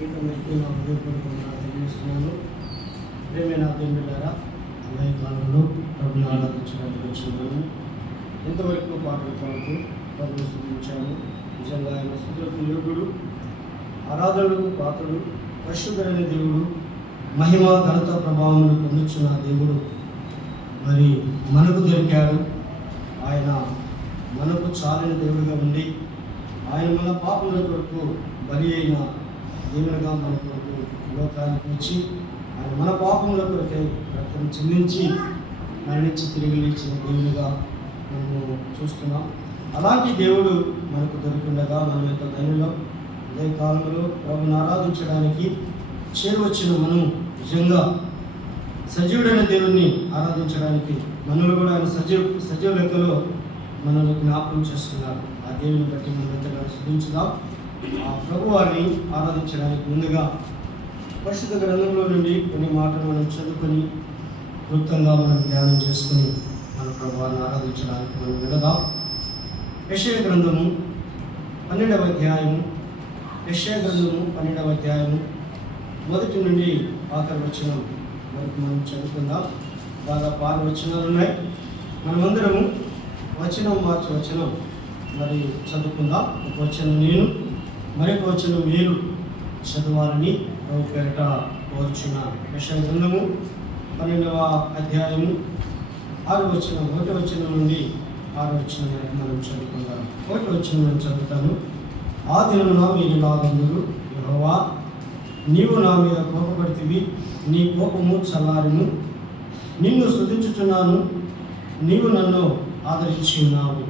వీటన్నిటికీ నా హృదయపూర్వకంగా తెలియజేస్తున్నాను. ప్రేమైన దేవులారా, ఉదయకాలంలో ప్రభుని ఆరాధించడానికి వచ్చినాను. ఎంతవరకు పాటలు పాడుతూ ప్రభుని స్తుతించాము. నిజంగా ఆయన స్తుతులకు యోగుడు, ఆరాధనలకు పాత్రుడు, పరిశుద్ధుడైన దేవుడు, మహిమ ఘనత ప్రభావమును పొందుచున్న దేవుడు మరి మనకు దొరికాడు. ఆయన మనకు చాలిన దేవుడిగా ఉండి ఆయన మన పాపముల కొరకు బలి అయిన దేవునిగా మన కొరకు లోకానికి వచ్చి ఆయన మన పాపముల కొరకే రక్తం చెందించి మరణించి తిరిగి లేచిన దేవునిగా మనము చూస్తున్నాం. అలాంటి దేవుడు మనకు దొరికిండగా మనం ఎంత ధన్యులం. అదే కాలంలో ప్రభుని ఆరాధించడానికి చేరువచ్చిన మనం నిజంగా సజీవుడైన దేవుడిని ఆరాధించడానికి మనలో కూడా ఆయన సజీవ లెక్కలో మనల్ని జ్ఞాపకం చేస్తున్నారు. ఆ దేవుని బట్టి మనం ఎంతగా స్తుతించుదాం. ఆ ప్రభు వారిని ఆరాధించడానికి ముందుగా పరిశుద్ధ గ్రంథంలో నుండి కొన్ని మాటలు మనం చదువుకొని క్లుప్తంగా మనం ధ్యానం చేసుకుని మన ప్రభు వారిని ఆరాధించడానికి మనం వెళదాం. యెషయా గ్రంథము 12వ అధ్యాయము, యెషయా గ్రంథము 12వ అధ్యాయము 1 నుండి ఆఖరి వచనం వరకు మనం చదువుకుందాం. దాదాపు 6 వచనాలు ఉన్నాయి. మనమందరము వచనం మార్చి వచనం మరి చదువుకుందాం. ఒక వచనం నేను, మరొక వచనం మీరు చదవాలని ప్రభు పేరిట కోరుచున్న యెషయా గ్రంథము 12వ అధ్యాయము 6వ వచనం, 1వ వచనం నుండి 6వ వచనం వరకు మనం చదువుకుందాం. 1వ వచనం నేను చదువుతాను. ఆ దినమున మీరు ఇలాగందురు, యెహోవా నీవు నా మీద కోపపడితివి, నీ కోపము చల్లారును, నిన్ను స్తుతించుచున్నాను, నీవు నన్ను ఆదరించి ఉన్నావు.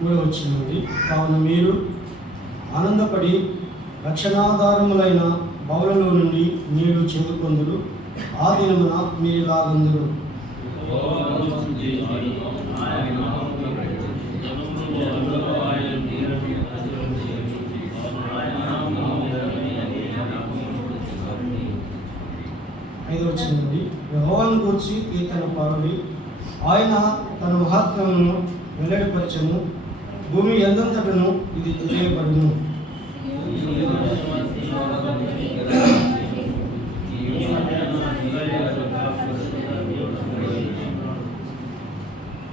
మూడవ వచనం నుండి, కావున మీరు ఆనందపడి రక్షణాధారములైన బౌలలో నుండి నీళ్లు చెందుకొందురు. ఆ దినమున మీరిలాగందురు, ఐదవ వచనం నుండి, యెహోవాను గూర్చి కీర్తన పాడుడి, ఆయన తన మహాత్మ్యమును వెల్లడిపరచెను, భూమి ఎందంతటను ఇది తెలియబడును.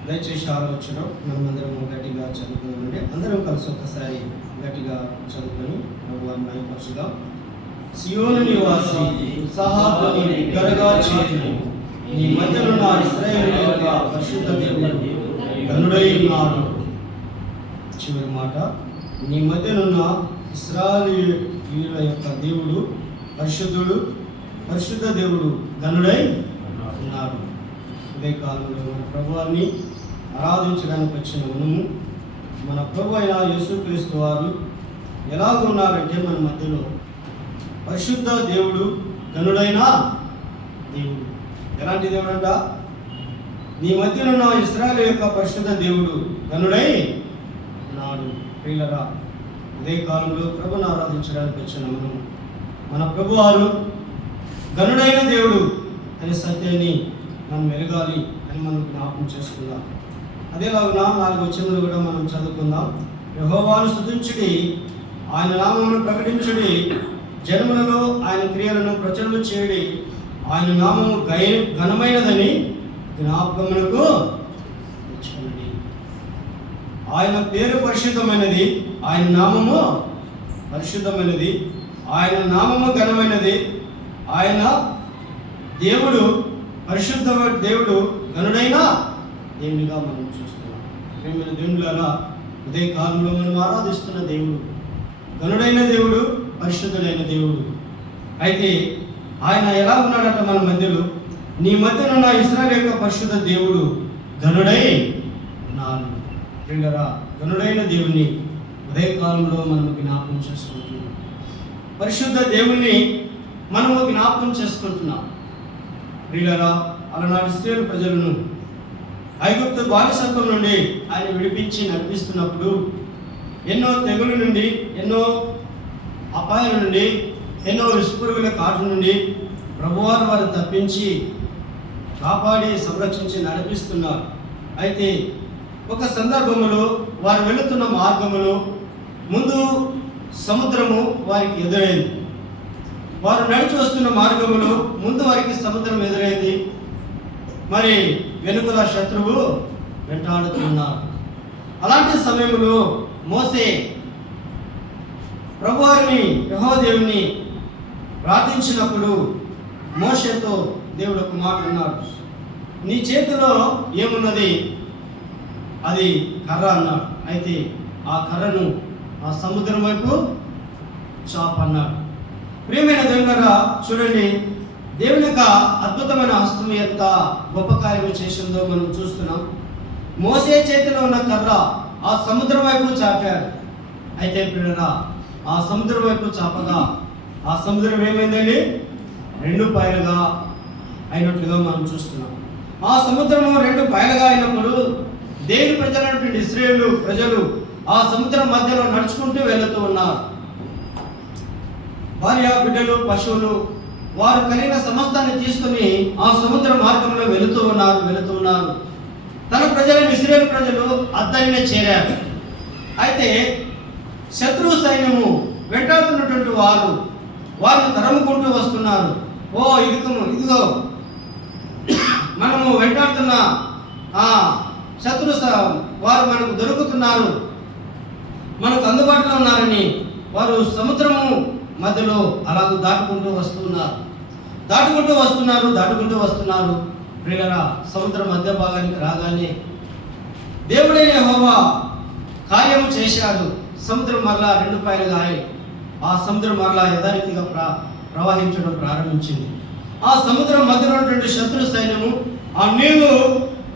దయచేసి ఆలోచన మనమందరం గట్టిగా చదువుకుందామంటే అందరం కలిసి ఒక్కసారి గట్టిగా చదువుకొని ప్రభువాన్ని మహిమపరచుదాం. సియోను నివాసి ఉత్సాహధ్వని బిగ్గరగా చేయును, నీ మధ్యనున్న ఇశ్రాయేలు యొక్క పరిశుద్ధ దేవుడు ఘనుడై ఉన్నాడు. చివరి మాట, నీ మధ్యనున్న ఇశ్రాయేలీయుల యొక్క దేవుడు పరిశుద్ధుడు, పరిశుద్ధ దేవుడు ఘనుడై ఉన్నాడు. ఇదే కాలంలో మన ప్రభువాన్ని ఆరాధించడానికి వచ్చిన మనము మన ప్రభు అయిన యేసుక్రీస్తు వారు ఎలాగ ఉన్నారంటే మన మధ్యలో పరిశుద్ధ దేవుడు, ఘనుడైన దేవుడు. ఎలాంటి దేవుడు అంట? నీ మధ్యనున్న ఇశ్రాయేలు యొక్క పరిశుద్ధ దేవుడు ఘనుడై ఉన్నాడు. ప్రియులరా, ఇదే కాలంలో ప్రభుని ఆరాధించడానికి వచ్చిన మనం మన ప్రభు వారు ఘనుడైన దేవుడు అనే సత్యాన్ని మనం ఎరగాలి అని మనం జ్ఞాపకం చేసుకుందాం. అదేలాగా 4 వచనాలు కూడా మనం చదువుకుందాం. యెహోవాను స్తుతించుడి, ఆయన నామమును ప్రకటించుడి, జనములలో ఆయన క్రియలను ప్రచురణ చేయుడి, ఆయన నామము ఘనమైనదని జ్ఞాపకమునకు తెచ్చుకోండి. ఆయన పేరు పరిశుద్ధమైనది, ఆయన నామము పరిశుద్ధమైనది, ఆయన నామము ఘనమైనది, ఆయన దేవుడు పరిశుద్ధ దేవుడు, ఘనుడైన దేవునిగా మనం చూస్తున్నాం. ప్రేమైన దేవునులారా, ఉదయ కాలంలో మనం ఆరాధిస్తున్న దేవుడు ఘనుడైన దేవుడు, పరిశుద్ధుడైన దేవుడు. అయితే ఆయన ఎలా ఉన్నాడంట మన మధ్యలో? నీ మధ్యనున్న ఇశ్రాయేలు యొక్క పరిశుద్ధ దేవుడు ఘనుడై ఉన్నాడు. ప్రియులారా, ఘనుడైన దేవుని ఉదయకాలంలో మనము జ్ఞాపకం చేసుకుంటున్నాం. పరిశుద్ధ దేవుణ్ణి మనము జ్ఞాపకం చేసుకుంటున్నాం. ప్రియులారా, అలనాటి ఇశ్రాయేలు ప్రజలను ఐగుప్తు బానిసత్వం నుండి ఆయన విడిపించి నడిపిస్తున్నప్పుడు ఎన్నో తెగుల నుండి, ఎన్నో అపాయాల నుండి ఎన్నో విషపురుగుల కాటు నుండి ప్రభువారు వారు తప్పించి కాపాడి సంరక్షించి నడిపిస్తున్నారు. అయితే ఒక సందర్భములో వారు వెళుతున్న మార్గములో ముందు సముద్రము వారికి ఎదురైంది. వారు నడిచి వస్తున్న మార్గములో ముందు వారికి సముద్రం ఎదురైంది. మరి వెనుకల శత్రువు వెంటాడుతున్నారు. అలాంటి సమయంలో మోసే ప్రభువారిని యెహోవా దేవుని ప్రార్థించినప్పుడు మోషేతో దేవుడు ఒక మాట అన్నాడు, నీ చేతిలో ఏమున్నది? అది కర్ర అన్నాడు. అయితే ఆ కర్రను ఆ సముద్రం వైపు చాపన్నాడు. ప్రియమైన దేవులారా, చూడండి, దేవుని యొక్క అద్భుతమైన హస్తం ఎంత గొప్ప కార్యం చేసిందో మనం చూస్తున్నాం. మోసే చేతిలో ఉన్న కర్ర ఆ సముద్రం వైపు చాపాడు. అయితే ప్రియులారా, ఆ సముద్రం వైపు చాపగా ఆ సముద్రం ఏమైందండి? 2 పాయలుగా అయినట్లుగా మనం చూస్తున్నాం. ఆ సముద్రము 2 పాయలుగా అయినప్పుడు దేవుని ప్రజలైనటువంటి ఇశ్రాయేలు ప్రజలు ఆ సముద్రం మధ్యలో నడుచుకుంటూ వెళుతూ ఉన్నారు. భార్య, బిడ్డలు, పశువులు వారు కలిగిన సమస్తాన్ని తీసుకుని ఆ సముద్ర మార్గంలో వెళుతూ ఉన్నారు. తన ప్రజలను ఇశ్రాయేలు ప్రజలు అద్దరినే చేరారు. అయితే శత్రు సైన్యము వెంటాడుతున్నటువంటి వారిని తరుముకుంటూ వస్తున్నారు. ఇదిగో మనము వెంటాడుతున్న శత్రు వారు మనకు దొరుకుతున్నారు, మనకు అందుబాటులో ఉన్నారని వారు సముద్రము మధ్యలో అలాగూ దాటుకుంటూ వస్తున్నారు. ప్రియులారా, సముద్రం మధ్య భాగానికి రాగానే దేవుడైన యెహోవా కార్యము చేశాడు. సముద్రం మరలా 2 పాయలుగా అయి ఆ సముద్రం మరలా యథారీతిగా ప్రవహించడం ప్రారంభించింది. ఆ సముద్రం మధ్యలో ఉన్నటువంటి శత్రు సైన్యము ఆ నీళ్లు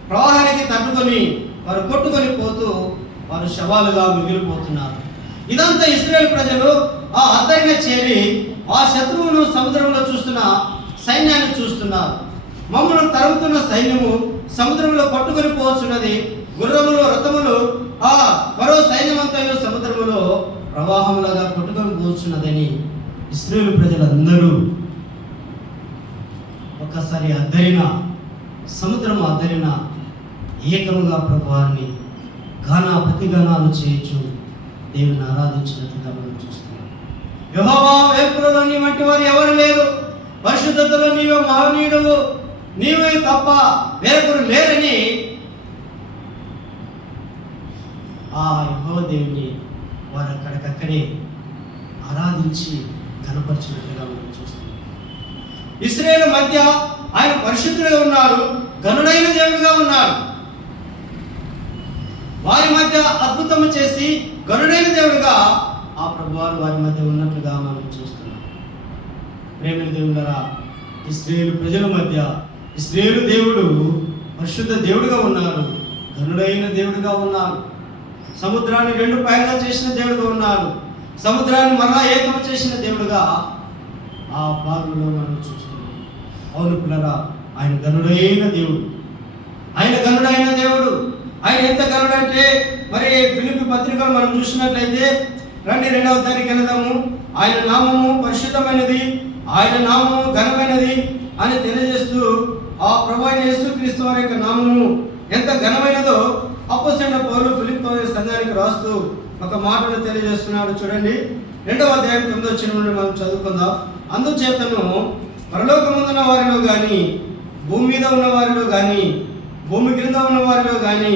ప్రవాహానికి తట్టుకొని వారు కొట్టుకొని పోతూ వారు శవాలుగా మిగిలిపోతున్నారు. ఇదంతా ఇశ్రాయేలు ప్రజలు ఆ అద్దరిగా చేరి ఆ శత్రువును సముద్రంలో చూస్తున్న సైన్యాన్ని చూస్తున్నారు. మమ్మల్ని తరుముతున్న సైన్యము సముద్రంలో కొట్టుకొని పోవచ్చున్నది. గుర్రములు, రథములు ఆ మరో సైన్యమంతయు సముద్రములో ప్రవాహములుగా కొట్టుకొని పోవచ్చున్నదని ఇశ్రాయేలు ప్రజలందరూ ఒక్కసారి సముద్రము అద్దరిన ఏకముగా ప్రభువారిని ప్రతిగానాలు చేయొచ్చు దేవుని ఆరాధించినట్లుగా మనం చూస్తున్నాం. యెహోవా వేల్పులలో నీ వంటి వారు ఎవరు లేరు, పరిశుద్ధతలో నీవే మహనీయుడవు, నీవే తప్ప వేరొకరు లేరని ఆ యెహోవా దేవుని వారు అక్కడికక్కడే ఆరాధించి కనపరిచినట్లుగా మనం చూస్తున్నాం. ఇశ్రాయేలు మధ్య ఆయన పరిశుద్ధుడుగా ఉన్నారు, గనుడైన దేవుడిగా ఉన్నాడు. వారి మధ్య అద్భుతము చేసి గనుడైన దేవుడిగా ఆ ప్రభువారు వారి మధ్య ఉన్నట్లుగా మనం చూస్తున్నాం. ప్రేమ దేవులారా, ఇశ్రాయేలు ప్రజల మధ్య ఇశ్రాయేలు దేవుడు పరిశుద్ధ దేవుడిగా ఉన్నారు, గనుడైన దేవుడిగా ఉన్నారు. సముద్రాన్ని 2 పాయలుగా చేసిన దేవుడిగా ఉన్నారు. సముద్రాన్ని మరలా ఏకము చేసిన దేవుడిగా ఆ భాగంలో మనం చూస్తున్నాం. అవును పిల్లరా, ఆయన గనుడైన దేవుడు. ఆయన ఎంత గనుడంటే మరి ఫిలిప్పీ పత్రికలు మనం చూసినట్లయితే రండి 2వ అధ్యాయానికి వెళదాము. ఆయన నామము పరిశుద్ధమైనది, ఆయన నామము ఘనమైనది అని తెలియజేస్తూ ఆ ప్రభువైన యేసుక్రీస్తు వారి యొక్క నామము ఎంత ఘనమైనదో అపోస్తలుడైన పౌలు ఫిలిప్పీ సంఘానికి రాస్తూ ఒక మాటను తెలియజేస్తున్నాడు. చూడండి, 2వ అధ్యాయం 9వ వచనం నుండి మనం చదువుకుందాం. అందుచేతను పరలోకముందున్న వారిలో కానీ, భూమి మీద ఉన్న వారిలో కానీ, భూమి క్రింద ఉన్న వారిలో కానీ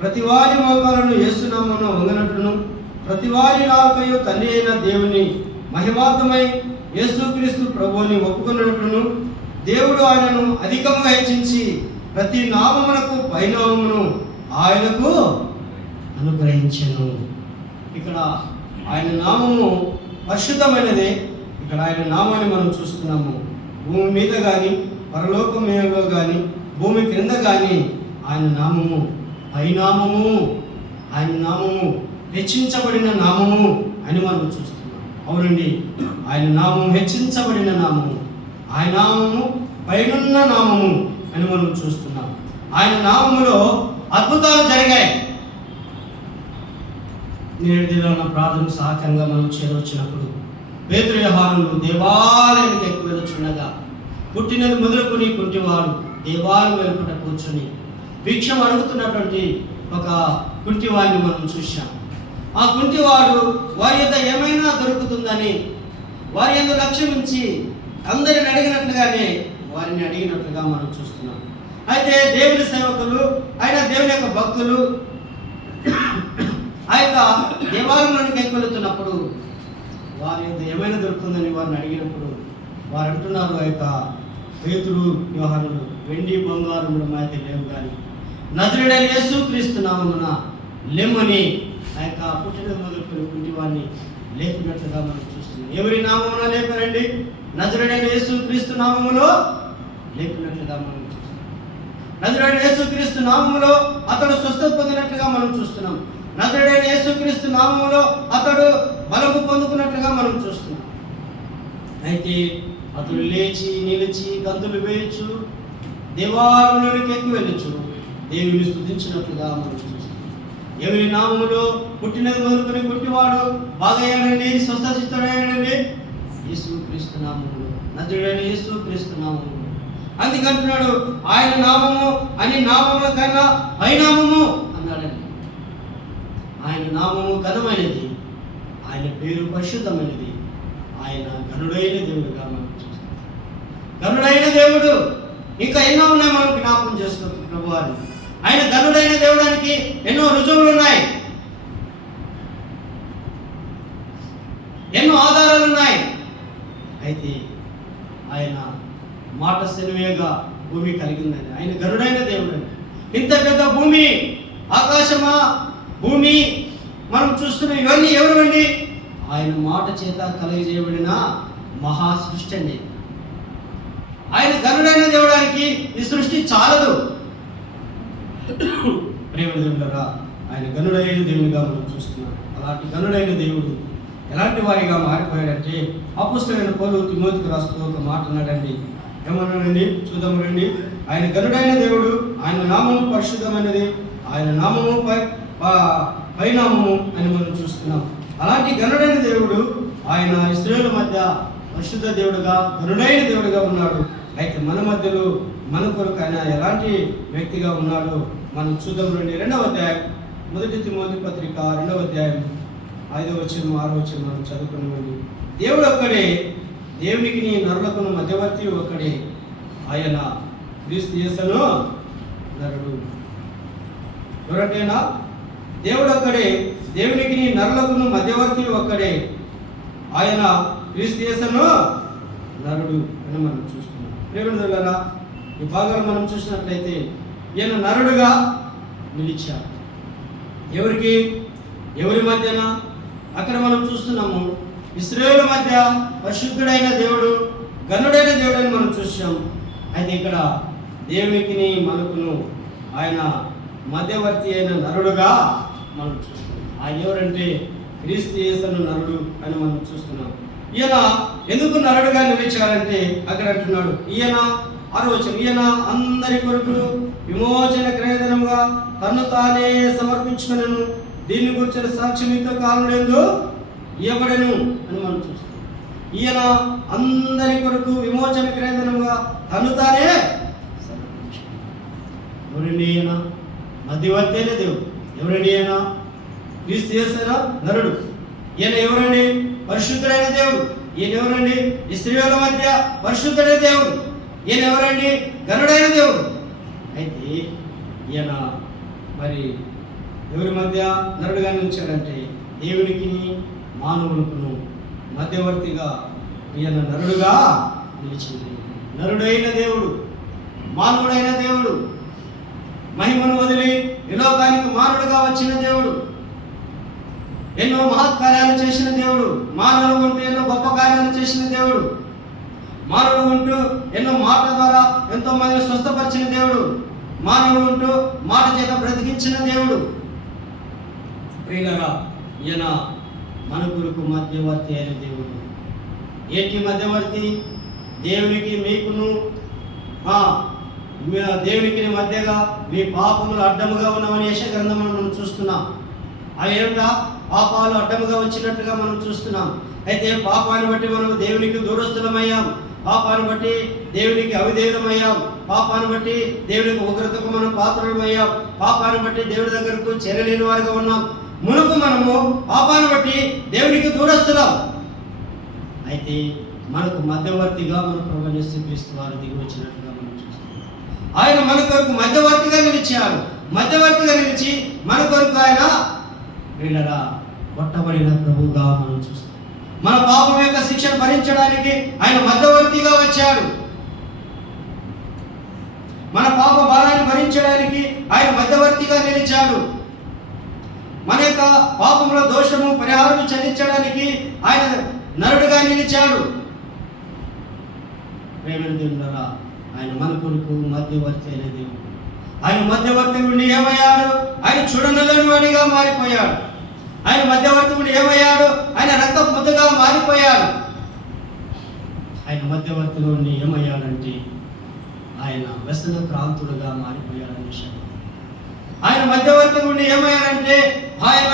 ప్రతి వారి మోకాలను యేసు నామమున వంగనట్లును, ప్రతి వారి నాలుకయు తండ్రి అయిన దేవుని మహిమార్థమై యేసుక్రీస్తు ప్రభువుని ఒప్పుకున్నట్లును దేవుడు ఆయనను అధికంగా హెచ్చించి ప్రతి నామమునకు పైనామమును ఆయనకు అనుగ్రహించెను. ఇక్కడ ఆయన నామము పరిశుద్ధమైనదే. ఇక్కడ ఆయన నామాన్ని మనం చూస్తున్నాము. భూమి మీద కానీ, పరలోకములో కానీ, భూమి క్రింద కానీ ఆయన నామము పైనామము, ఆయన నామము హెచ్చించబడిన నామము అని మనం చూస్తున్నాం. అవునండి, ఆయన నామము హెచ్చించబడిన నామము, ఆయన నామము పైనున్న నామము అని మనం చూస్తున్నాం. ఆయన నామములో అద్భుతాలు జరిగాయి. నేటి దినాన ప్రార్థన సహకారంగా మనం చేరవచ్చినప్పుడు పేతురు యోహానులు దేవాలయానికి ఎక్కువ వెళ్ళుచుండగా పుట్టినది మొదలుకొని కుంటివాడు దేవాలయం వెలుపట కూర్చొని భిక్షం అడుగుతున్నటువంటి ఒక కుంటివాడిని మనం చూశాం. ఆ కుంటివాడు వారి యొక్క ఏమైనా దొరుకుతుందని వారి యొక్క లక్ష్యం ఉంచి అందరిని అడిగినట్లుగానే వారిని అడిగినట్లుగా మనం చూస్తున్నాం. అయితే దేవుని సేవకులు ఆయన దేవుని యొక్క భక్తులు ఆ యొక్క దేవాలయంలోనికి వెళుతున్నప్పుడు వారి యొక్క ఏమైనా దొరుకుతుందని వారిని అడిగినప్పుడు వారు అంటున్నారు, ఆ యొక్క పేతురు యోహానులు వెండి బంగారములు మా అయితే లేవు కానీ నజరేయుడైన యేసుక్రీస్తు నామమున లెమ్మని ఆ యొక్క పుట్టిన మొదలుకొని కుంటివాడిని లేపినట్లుగా మనం చూస్తున్నాం. ఎవరి నామమున లేపారండి? నజరేయుడైన యేసుక్రీస్తు నామములో లేపినట్లుగా మనం చూస్తున్నాం. నజరేయుడైన యేసుక్రీస్తు నామములో అతడు స్వస్థత పొందినట్లుగా మనం చూస్తున్నాం. నజరేయుడైన యేసుక్రీస్తు నామములో అతడు బలము పొందుకున్నట్లుగా మనం చూస్తున్నాం. అయితే అతడు లేచి నిలిచి గంతులు వేయచ్చు, దేవాలయంలోనికి ఎక్కి వెళ్ళచ్చు, దేవుని స్తుతించినట్లుగా మనం చూస్తున్నాం. ఎవరి నామములో పుట్టినది మొదలుకొని పుట్టివాడు బాగయ్యాడండి, స్వస్థచిత్తుడయ్యాడండి, యేసుక్రీస్తు నామములో, నజరేయుడైన యేసుక్రీస్తు నామములో. అందుకంటున్నాడు ఆయన నామము అని నామముల కన్నా పైనామము అన్నాడండి. ఆయన నామము ఘనమైనది, ఆయన పేరు పరిశుద్ధమైనది, ఆయన ఘనుడైన దేవుడుగా మనం చూస్తాం. ఘనుడైన దేవుడు ఇంకా ఎన్నో ఉన్నాయి మనం జ్ఞాపకం చేసుకుంటాం. ప్రభువారు ఆయన ఘనుడైన దేవుడానికి ఎన్నో రుజువులు ఉన్నాయి, ఎన్నో ఆధారాలు ఉన్నాయి. అయితే ఆయన మాట సెలవేగా భూమి కలిగిందని, ఆయన ఘనుడైన దేవుడని. ఇంత పెద్ద భూమి, ఆకాశమా భూమి మనం చూస్తున్న ఇవన్నీ ఎవరండి? ఆయన మాట చేత కలిగజేయబడిన మహా సృష్టి అండి. ఆయన ఘనుడైన దేవుడానికి ఈ సృష్టి చాలదు. ప్రేమ దేవుడరా, ఆయన ఘనుడైన దేవునిగా మనం చూస్తున్నాం. అలాంటి ఘనుడైన దేవుడు ఎలాంటి వారిగా మారిపోయాడంటే అపుస్తలైన పౌలు తిమోతికి రాస్తూ ఒక మాట అన్నాడండి. ఏమన్నాడండి? చూద్దాం రండి. ఆయన ఘనుడైన దేవుడు, ఆయన నామము పరిశుద్ధమైనది, ఆయన నామము పైనామము అని మనం చూస్తున్నాం. అలాంటి ఘనుడైన దేవుడు ఆయన ఇశ్రాయేలు మధ్య పరిశుద్ధ దేవుడుగా ఘనుడైన దేవుడుగా ఉన్నాడు. అయితే మన మధ్యలో మన కొరకు ఆయన ఎలాంటి వ్యక్తిగా ఉన్నాడో మనం చూద్దాం రండి. 2వ అధ్యాయం, 1 తిమోతి పత్రిక 2వ అధ్యాయం 5వ వచనం 6వ వచనం మనం చదువుకున్నామండి. దేవుడు ఒక్కడే, దేవునికి నీ నరులకును మధ్యవర్తి ఒక్కడే, ఆయన క్రీస్తు యేసును నరుడు. ఎవరంటేనా? దేవుడు ఒక్కడే, దేవునికి నీ నరులకును మధ్యవర్తి ఒక్కడే, ఆయన క్రీస్తు యేసును నరుడు అని మనం చూస్తున్నాం. ప్రేమికులారా, ఈ భాగాలు మనం చూసినట్లయితే ఈయన నరుడుగా నిలిచాడు. ఎవరికి? ఎవరి మధ్యన? అక్కడ మనం చూస్తున్నాము ఇశ్రాయేలు మధ్య పరిశుద్ధుడైన దేవుడు, ఘనుడైన దేవుడు అని మనం చూసాం. అయితే ఇక్కడ దేవునికి మనకును ఆయన మధ్యవర్తి అయిన నరుడుగా మనం చూస్తున్నాం. ఆయన ఎవరంటే క్రీస్తు యేసును నరుడు అని మనం చూస్తున్నాం. ఈయన ఎందుకు నరుడుగా నిలిచాడంటే అక్కడ అంటున్నాడు, ఈయన 6వ వచనం, ఈయన అందరి కొరకు విమోచన క్రయధనముగా తన్ను తానే సమర్పించుకొనెను, దీన్ని గురించిన సాక్ష్యం ఇంత కాలములందు ఇవ్వబడెను అని మనం చూస్తాం. ఈయన అందరి కొరకు విమోచన క్రయధనముగా తన్ను తానే సమర్పించుకున్నాడు. ఎవరండి ఈయన? మధ్యవర్తి అయిన దేవుడు. ఎవరండి ఈయన? క్రీస్తు యేసు నరుడు. ఈయన ఎవరండి? పరిశుద్ధుడైన దేవుడు. ఈయన ఎవరండి? ఇశ్రాయేలు మధ్య పరిశుద్ధుడైన దేవుడు. ఈయన ఎవరండి? ఘనుడైన దేవుడు. అయితే ఈయన మరి ఎవరి మధ్య నరుడుగా నిలిచాడంటే దేవునికి మానవులకును మధ్యవర్తిగా ఈయన నరుడుగా నిలిచింది. నరుడైన దేవుడు, మానవుడైన దేవుడు, మహిమను వదిలి ఈ లోకానికి మానవుడుగా వచ్చిన దేవుడు, ఎన్నో మహత్కార్యాలు చేసిన దేవుడు, మానవుడు ఉంటూ ఎన్నో గొప్ప కార్యాలు చేసిన దేవుడు, మానవుడు ఉంటూ ఎన్నో మాటల ద్వారా ఎంతో మందిని స్వస్థపరిచిన దేవుడు, మానవుడు ఉంటూ మాట చేత బ్రతికించిన దేవుడు. ప్రియులారా, ఈయన మన కొరకు మధ్యవర్తి అయిన దేవుడు. ఏంటి మధ్యవర్తి? దేవునికి మీకును దేవునికి మధ్యగా మీ పాపములు అడ్డముగా ఉన్నవని యెషయా గ్రంథంలో మనం చూస్తున్నాం. అవి ఏమిటా? పాపాలు అడ్డముగా వచ్చినట్టుగా మనం చూస్తున్నాం. అయితే పాపాన్ని బట్టి మనము దేవునికి దూరస్తులమయ్యాం, పాపాన్ని బట్టి దేవునికి అవిధేయులమయ్యాం, పాపాన్ని బట్టి దేవునికి ఉగ్రతకు మనం పాత్రలమయ్యాం, పాపాన్ని బట్టి దేవుడి దగ్గరకు చేరలేని వారిగా ఉన్నాం. మునుపు మనము పాపాన్ని బట్టి దేవునికి దూరస్తులం. అయితే మనకు మధ్యవర్తిగా మన ప్రభువైన యేసుక్రీస్తు వారు దిగి వచ్చినట్లుగా మనం చూస్తున్నాం. ఆయన మన కొరకు మధ్యవర్తిగా నిలిచాడు. మధ్యవర్తిగా నిలిచి మన కొరకు ఆయన వీళ్ళరా కొట్టబడిన ప్రభువుగా మనం చూస్తాం. మన పాపం యొక్క శిక్షను భరించడానికి ఆయన మధ్యవర్తిగా వచ్చాడు. మన పాప భారాన్ని భరించడానికి ఆయన మధ్యవర్తిగా నిలిచాడు. మన యొక్క పాపంలో దోషము పరిహారం చెల్లించడానికి ఆయన నరుడుగా నిలిచాడు. ప్రేమనులారా, ఆయన మన కొరకు మధ్యవర్తి అయిన దేవుడు. ఆయన మధ్యవర్తి నుండి ఏమయ్యాడు? ఆయన చూడనలేని వాడిగా మారిపోయాడు. ఆయన మధ్యవర్తి నుండి ఏమయ్యాడు? ఆయన రక్త ముద్దగా మారిపోయాడు. ఆయన మధ్యవర్తి నుండి ఏమయ్యాడంటే ఆయన వ్యసన క్రాంతుడుగా మారిపోయాడని విషయం. ఆయన మధ్యవర్తి నుండి ఏమయ్యాడంటే ఆయన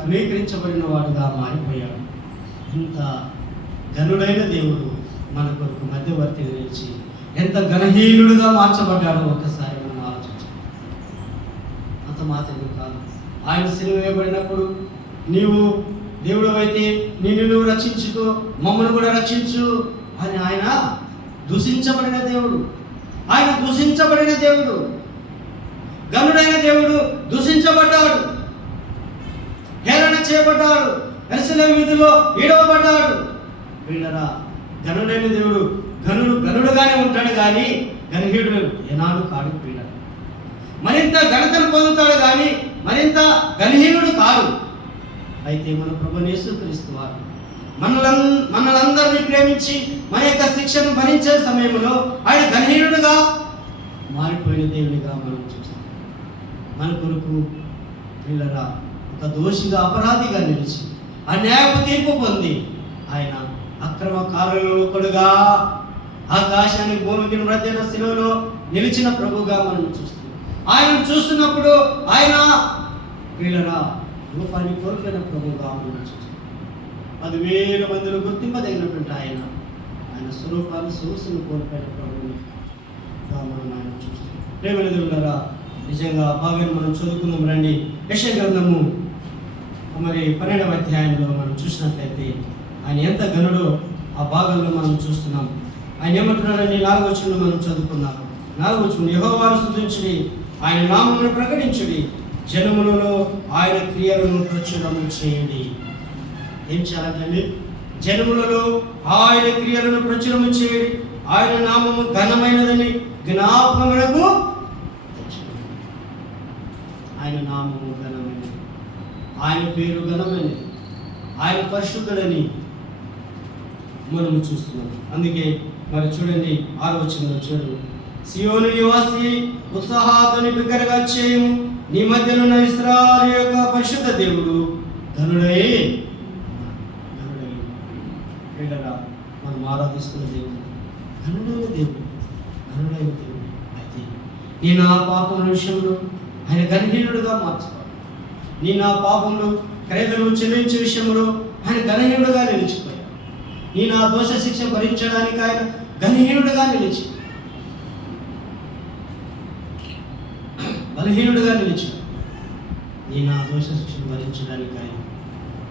తృణీకరించబడిన వాడుగా మారిపోయాడు. ఇంత ఘనుడైన దేవుడు మన కొరకు మధ్యవర్తిగా నిలిచి ఎంత ఘనహీనుడుగా మార్చబడ్డాడో ఒక్కసారి మనం ఆలోచించాలి. అంత మాత్రమే కాదు, ఆయన సిలువ వేయబడినప్పుడు నీవు దేవుడు అయితే నిన్ను నువ్వు రక్షించుకో, మమ్మల్ని కూడా రక్షించు అని ఆయన దూషించబడిన దేవుడు. ఆయన దూషించబడిన దేవుడు, ఘనుడైన దేవుడు దూషించబడ్డాడు, హేళన చేయబడ్డాడు, యెరూషలేము వీధిలో ఈడవబడ్డాడు. వీళ్ళరా, ఘనుడైన దేవుడు ఘనుడుగానే ఉంటాడు కానీ ఘనహీనుడు ఏనాడు కాడు. వీళ్ళ మరింత ఘనతను పొందుతాడు కానీ మరింత ఘనహీనుడు కాదు. అయితే మన ప్రభువైన యేసుక్రీస్తు వారు మనలందరినీ ప్రేమించి మన యొక్క శిక్షను భరించే సమయంలో ఆయన ఘనహీనుడుగా మారిపోయిన దేవునిగా మనం చూస్తాం. మన కొరకు వీళ్ళరా ఒక దోషిగా అపరాధిగా నిలిచి అన్యాయపు తీర్పు పొంది ఆయన అక్రమకారులలో ఒకడుగా ఆకాశానికి భూమికి మధ్యన శిలువలో నిలిచిన ప్రభుగా మనం చూస్తాం. ఆయనను చూస్తున్నప్పుడు ఆయన వీళ్ళరా రూపాన్ని కోల్పోయిన ప్రభుగా మనం చూస్తాం. 10,000 మందిలో గుర్తింపదగినటువంటి ఆయన స్వరూపాన్ని సొగసును కోల్పోయిన ప్రభువుగా మనం ఆయన చూస్తాం. ప్రేమైన దేవులారా, నిజంగా భాగాన్ని మనం చదువుకుందాం రండి. యెషయా గ్రంథము మరి 12వ అధ్యాయంలో మనం చూసినట్లయితే ఆయన ఎంత ఘనుడో ఆ భాగంలో మనం చూస్తున్నాం. ఆయన ఏమంటున్నాడని 4వ వచనంలో మనం చదువుకున్నాం. 4వ వచనం, యెహోవాను స్తుతించుడి, ఆయన నామమును ప్రకటించుడి, జనములలో ఆయన క్రియలను ప్రచురము చేయండి. ఏం చేయాలంటే జనములలో ఆయన క్రియలను ప్రచురము చేయండి, ఆయన నామము ఘనమైనదని జ్ఞాపకములకు. ఆయన నామము ఘనమైనది, ఆయన పేరు ఘనమైనది, ఆయన పరిశుద్ధుడని మనము చూస్తున్నాం. అందుకే మరి చూడండి 6వ వచనంలో చూడు, సియోను నివాసి ఉత్సాహాన్ని బిగ్గరగా చేయము, నీ మధ్యనున్న ఇశ్రాయేలు యొక్క పరిశుద్ధ దేవుడు ఘనుడై. మనం ఆరాధిస్తున్న దేవుడు ఘనుడైన దేవుడు, ఘనుడైన దేవుడు. అయితే నేను ఆ పాపం విషయంలో ఆయన ఘనహీనుడుగా మార్చుకోవాలి. నేను ఆ పాపంలో ఖరీదులు చెల్లించే విషయంలో ఆయన ఘనహీనుడుగా నిలిచిపోయాడు. నేను ఆ దోష శిక్ష భరించడానికి ఆయన ఘనహీనుడుగా నిలిచి బలహీనుడుగా నిలిచాడు. నేను ఆ దోష శిక్షను భరించడానికి ఆయన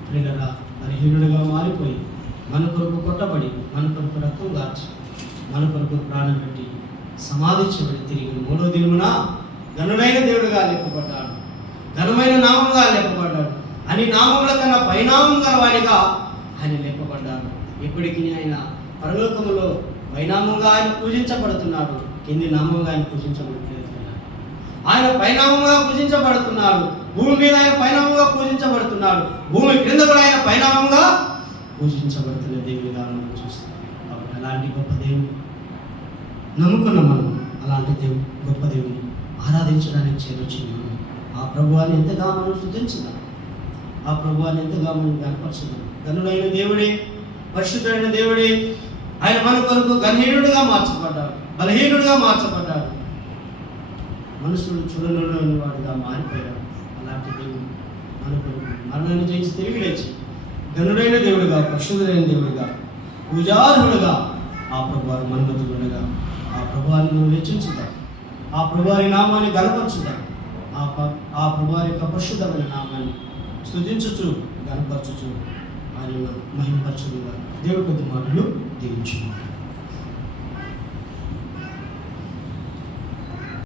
ప్రియులరా బలహీనుడుగా మారిపోయి మన కొరకు కొట్టబడి, మన కొరకు రక్తం గార్చి, మన కొరకు ప్రాణం పెట్టి సమాధి చేయబడి తిరిగి 3వ దినమున ఘనుడైన దేవుడుగా లేపబడ్డాడు, ఘనమైన నామంగా లేపబడ్డాడు, అని నామముల కన్నా పైనామం గలవాడిగా ఆయన లేపబడ్డాడు. ఇప్పటికీ ఆయన పరలోకములో పైనామంగా ఆయన పూజించబడుతున్నాడు, కింది నామంగా ఆయన పూజించబడుతున్నాడు. ఆయన పైనామంగా పూజించబడుతున్నాడు, భూమి మీద ఆయన పైనామంగా పూజించబడుతున్నాడు, భూమి క్రింద కూడా ఆయన పైనామంగా పూజించబడుతున్న దేవుడిగా మనం చూస్తాం. కాబట్టి అలాంటి గొప్ప దేవుడు నమ్ముకున్న మనం అలాంటి దేవుడు గొప్ప దేవుడిని ఆరాధించడానికి చేరొచ్చింది. ఆ ప్రభువాన్ని ఎంతగా మనం స్తుతించుదాం, ఆ ప్రభువాన్ని ఎంతగా మనం కనపరచుదాం. ఘనుడైన దేవుడే, పరిశుద్ధుడైన దేవుడే ఆయన మన కొరకు ఘనహీనుడుగా మార్చబడ్డాడు, బలహీనుడుగా మార్చబడ్డాడు, మనుషులు చూడలేని వాడిగా మారిపోయాడు. అలాంటి దేవుడు మన కొరకు మరణాన్ని జయించి తిరిగి లేచి ఘనుడైన దేవుడిగా, పరిశుద్ధుడైన దేవుడిగా, పూజార్హుడుగా ఆ ప్రభువారు మన్మతులుండగా ఆ ప్రభువారిని నువ్వు హెచ్చించుదాం, ఆ ప్రభువారి నామాన్ని గణపరచుదాం, ఆ ప్రభువారి యొక్క పరిశుద్ధమైన నామాన్ని స్తుతించుచు గణపరచుచు ఆయన మహిమపరచుదుగా. దేవుడి కొద్ది మాటలు దీవించున్నాం.